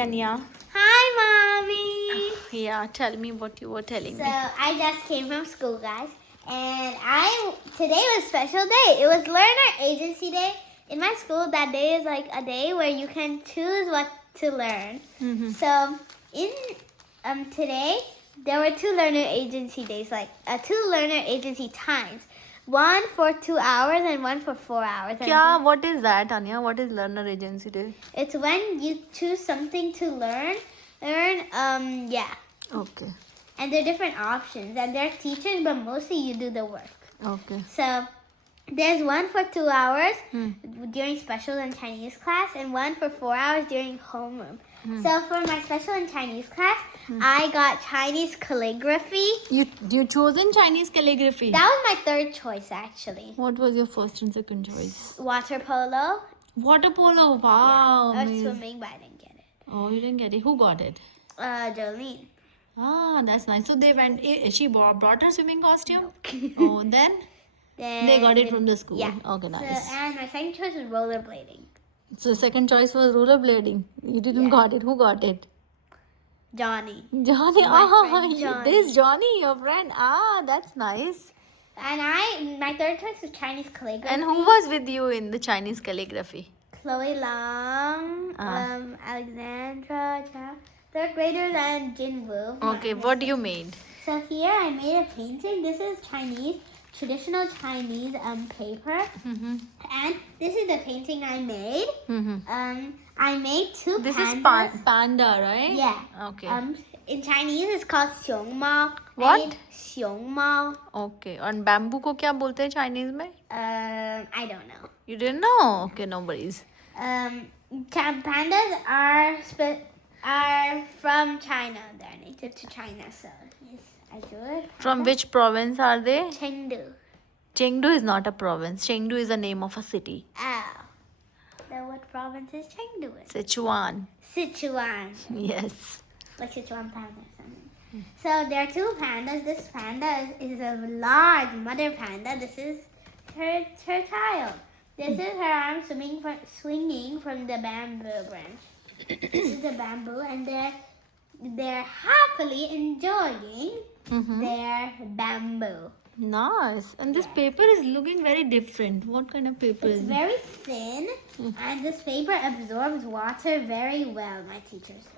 Anya, Hi, Mommy. yeah, tell me what you were telling So me. I just came from school, guys, and today was a special day. It was Learner Agency Day. In my school, that day is like a day where you can choose what to learn. Mhm. So in today there were two Learner Agency days, like two Learner Agency times. One for 2 hours and one for 4 hours. And Yeah, what is that, Anya? What is Learner Agency Day? it's when you choose something to learn. Yeah. Okay, And there are different options, and they're teachers, but mostly you do the work. okay. So there's one for 2 hours Hmm. during special and Chinese class, and one for 4 hours during homeroom. Hmm. So for my special and Chinese class, I got Chinese calligraphy. You chosen Chinese calligraphy. That was my third choice, actually. What was your first and second choice? Water polo. Water polo. Wow. Or amazing. swimming, but I didn't get it. Oh, you didn't get it. Who got it? Jolene. Ah, that's nice. So they went. She brought her swimming costume. Oh, then Then they got it from the school. Yeah. Okay, So, nice. and my second choice was rollerblading. So second choice was rollerblading. You didn't Yeah. got it. Who got it? Johnny. Johnny. My Ah, friend Johnny. this Johnny, your friend. Ah, that's nice. And my third choice was Chinese calligraphy. And who was with you in the Chinese calligraphy? Chloe Long, Alexandra, third graders, and Jin Wu. Okay, what you made? So here I made a painting. This is Chinese, traditional Chinese paper. Mm-hmm. And this is the painting I made. Mm-hmm. I made two This pandas. is panda, right? Yeah. Okay. In Chinese it's called 熊猫. What? 熊猫. Okay. And bamboo को क्या बोलते हैं Chinese में? I don't know. You didn't know? Okay, no worries. Pandas are from China. They're native to China, so yes, I do it. From which province are they? Chengdu. Chengdu is not a province. Chengdu is the name of a city. Oh. Then what province is Chengdu in? Sichuan. Sichuan. Yes. Like Sichuan panda or something. So there are two pandas. This panda is a large mother panda. This is her child. This is her arm swinging from the bamboo branch. This is the bamboo, and they're happily enjoying their bamboo. Nice. And this paper is looking very different. What kind of paper It's is it? very thin, and this paper absorbs water very well, my teacher said.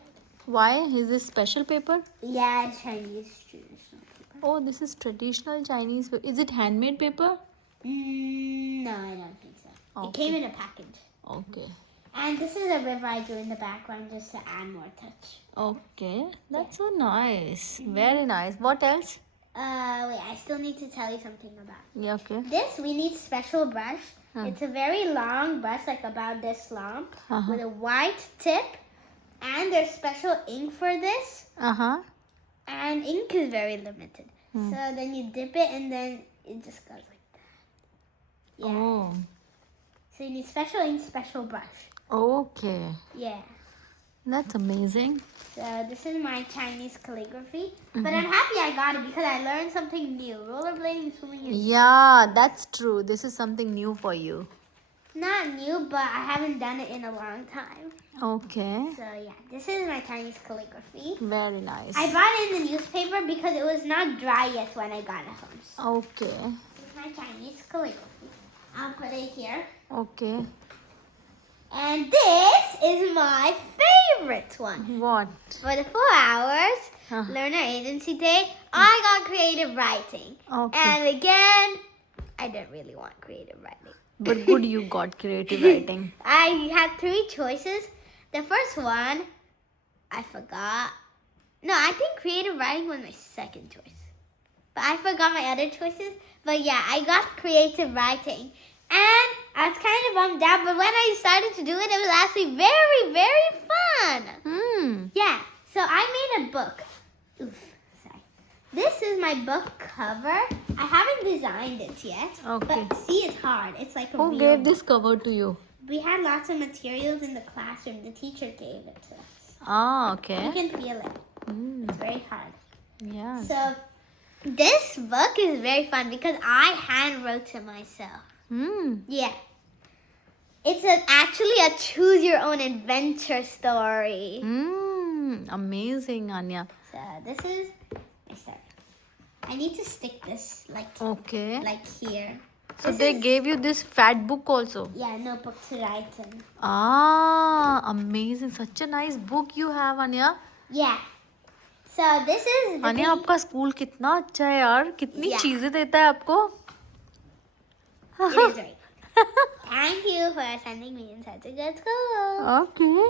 Why? Is this special paper? Yeah, it's Chinese traditional paper. Oh, this is traditional Chinese. Is it handmade paper? No, I don't think so. It Okay. came in a package. Okay. And this is a river I drew in the background just to add more touch. Okay. That's so nice. Very nice. What else? Wait, I still need to tell you something about. Yeah, okay. This, we need special brush. It's a very long brush, like about this long, Uh-huh. with a white tip. And there's special ink for this. Uh-huh. And ink is very limited. So then you dip it and then it just goes like that. Yeah. Oh. So you need special ink, special brush. Okay. Yeah. That's amazing. So this is my Chinese calligraphy. But I'm happy I got it because I learned something new. Rollerblading, swimming is Yeah, that's true. This is something new for you. not new, but I haven't done it in a long time. Okay. So yeah, this is my Chinese calligraphy. Very nice. I brought it in the newspaper because it was not dry yet when I got it home. So Okay. this is my Chinese calligraphy. I'll put it here. Okay. And this is my favorite one. What? For the 4 hours, Learner Agency Day, I got creative writing. Okay. And again, I didn't really want creative writing. But good you got creative writing. I had 3 choices. The first one, I forgot. No, I think creative writing was my second choice. But I forgot my other choices. But yeah, I got creative writing. And I was kind of bummed out, but when I started to do it, it was actually very, very fun. Yeah, so I made a book. Oof, sorry. This is my book cover. I haven't designed it yet. Okay. But see, it's hard. It's like a Who real gave book. this cover to you? We had lots of materials in the classroom. The teacher gave it to us. Ah, You okay. can feel it. It's very hard. Yeah. So this book is very fun because I hand wrote to myself. Yeah. It's actually a choose your own adventure story. Amazing, Anya. So this is my story. I need to stick this Okay. like here. So This they is- gave you this fat book also. Yeah, notebook to write in. Amazing. Such a nice book you have, Anya. Yeah. So this is the Ania thing- आपका school कितना अच्छा है यार, कितनी Yeah. चीजें देता है आपको. It is right. Thank you for sending me in such a good school. Okay.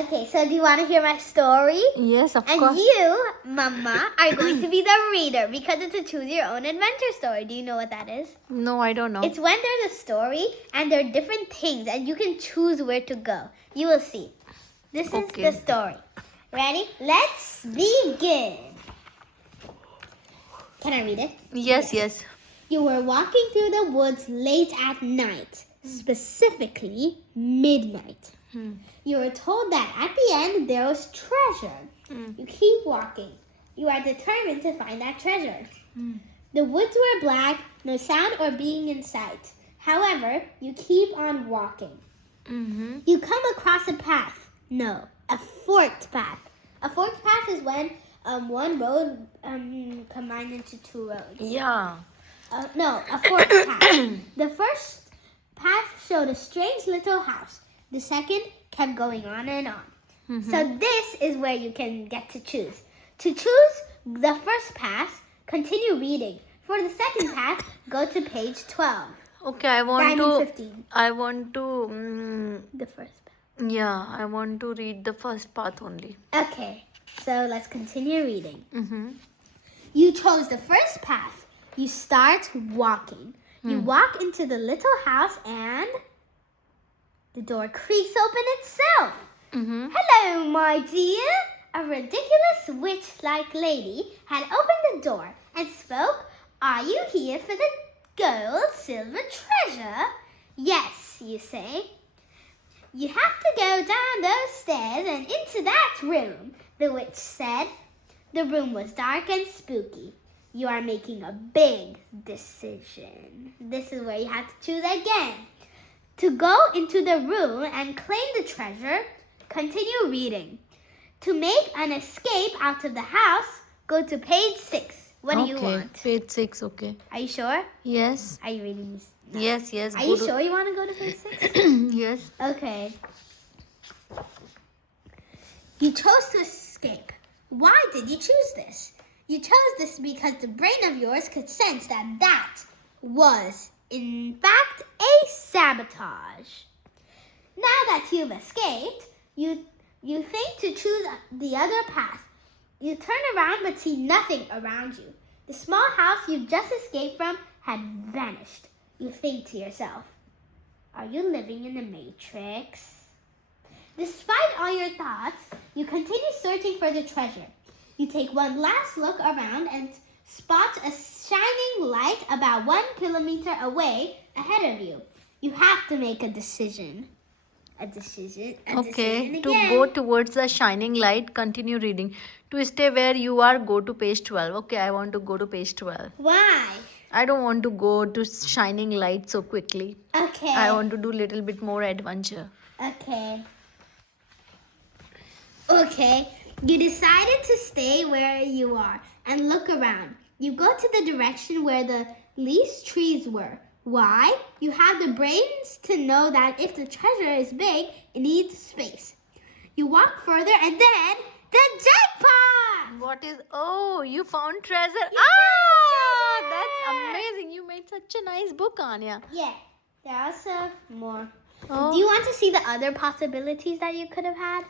Okay, so do you want to hear my story? Yes, of And course. you, Mama, are going to be the reader because it's a choose your own adventure story. Do you know what that is? No, I don't know. It's when there's a story and there are different things and you can choose where to go. You will see. This is Okay. the story. Ready? Let's begin. Can I read it? Yes, yes. You were walking through the woods late at night, specifically midnight. You were told that at the end there was treasure. You keep walking. You are determined to find that treasure. The woods were black, no sound or being in sight. However, you keep on walking. Mm-hmm. You come across a path. No, a forked path. A forked path is when one road combined into two roads. Yeah. No, a forked path. The first path showed a strange little house. The second kept going on and on. So this is where you can get to choose. To choose the first path, continue reading. For the second path, go to page 12. Okay, I want Diamond to. 15. I want to. The first path. Yeah, I want to read the first part only. Okay, so let's continue reading. Mm-hmm. You chose the first path. You start walking. You walk into the little house and the door creaks open itself. Mm-hmm. Hello, my dear. A ridiculous witch-like lady had opened the door and spoke. Are you here for the gold, silver treasure? Yes, you say. You have to go down those stairs and into that room, the witch said. The room was dark and spooky. You are making a big decision. This is where you have to choose again. To go into the room and claim the treasure, continue reading. To make an escape out of the house, go to page 6. What do you want? Page 6, okay. Are you sure? Yes. Are you reading this? No. Yes, yes. Are you sure you want to go to page 6? Yes. Okay. You chose to escape. Why did you choose this? You chose this because the brain of yours could sense that was, in fact, a sabotage. Now that you've escaped, you think to choose the other path. You turn around but see nothing around you. The small house you've just escaped from had vanished. You think to yourself, are you living in the Matrix? Despite all your thoughts, you continue searching for the treasure. You take one last look around and spot a shining light about 1 kilometer away ahead of you. You have to make a decision. A decision Okay, again. to go towards the shining light, continue reading. To stay where you are, go to page 12. Okay, I want to go to page 12. Why? I don't want to go to shining light so quickly. Okay. I want to do little bit more adventure. Okay. Okay. You decided to stay where you are and look around. You go to the direction where the least trees were. Why? You have the brains to know that if the treasure is big, it needs space. You walk further and then the jackpot! What is... Oh, you found treasure. You found the That's treasure! amazing. You made such a nice book, Anya. Yeah, there are also more. Oh. Do you want to see the other possibilities that you could have had?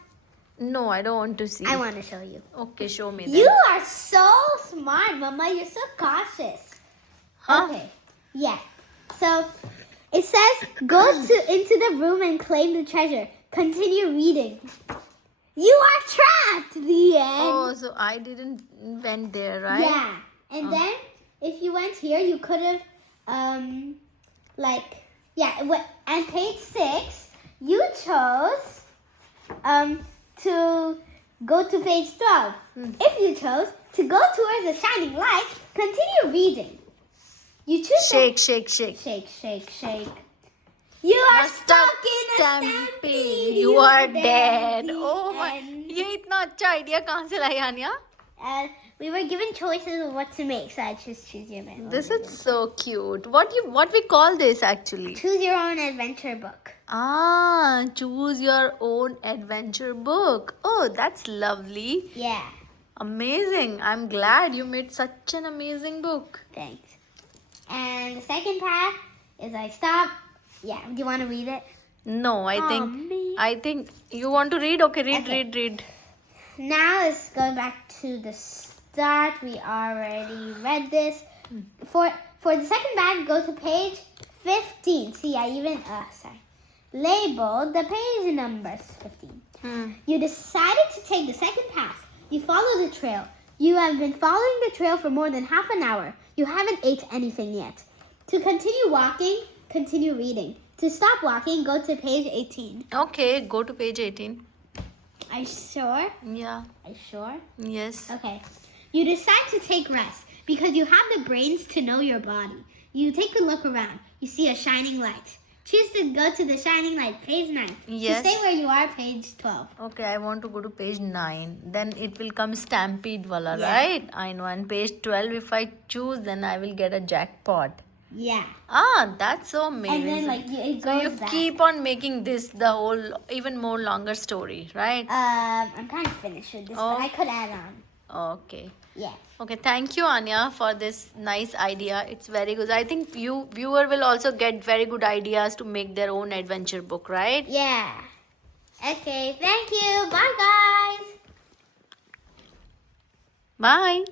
No, I don't want to see. I want to show you. Okay, show me then. You are so smart, Mama. You're so cautious. Huh? Okay. Yeah. So it says go into the room and claim the treasure. Continue reading. You are trapped. The end. Oh, so I didn't went there, right? Yeah. And then if you went here, you could have and page 6, you chose to go to page 12. If you chose to go towards the shining light, continue reading. You choose Shake, shake, shake. shake. You are stuck in a stampede. You are dead. The Oh my! end. ये इतना अच्छा idea कहाँ से लाई आनिया? We were given choices of what to make, so I choose your own. This is so cute. What we call this actually? Choose your own adventure book. Ah, choose your own adventure book. Oh, that's lovely. Yeah, Amazing. I'm glad you made such an amazing book. thanks. And the second path is I stop. Yeah, do you want to read it? No, me. I think you want to read. Okay, Okay. read. Now let's go back to the start. We already read this. For the second bag, go to page 15. See, I even labeled the page numbers 15. You decided to take the second path. You follow the trail. You have been following the trail for more than half an hour. You haven't ate anything yet. To continue walking, continue reading. To stop walking, go to page 18. Okay, go to page 18. Are you sure? Yeah. Are you sure? Yes. Okay. You decide to take rest because you have the brains to know your body. You take a look around. You see a shining light. Choose to go to the shining light, page 9. Yes. To stay where you are, page 12. Okay, I want to go to page 9. Then it will come stampede wala, Yeah. right? I know. And page 12, if I choose, then I will get a jackpot. Yeah. Ah, that's so amazing. And then it so goes you back. keep on making this the whole even more longer story, right? I'm kind of finished with this, but Oh. I could add on. Okay. Yeah. Okay, thank you, Anya, for this nice idea. It's very good. I think viewer will also get very good ideas to make their own adventure book, right? Yeah. Okay, thank you. Bye, guys. Bye.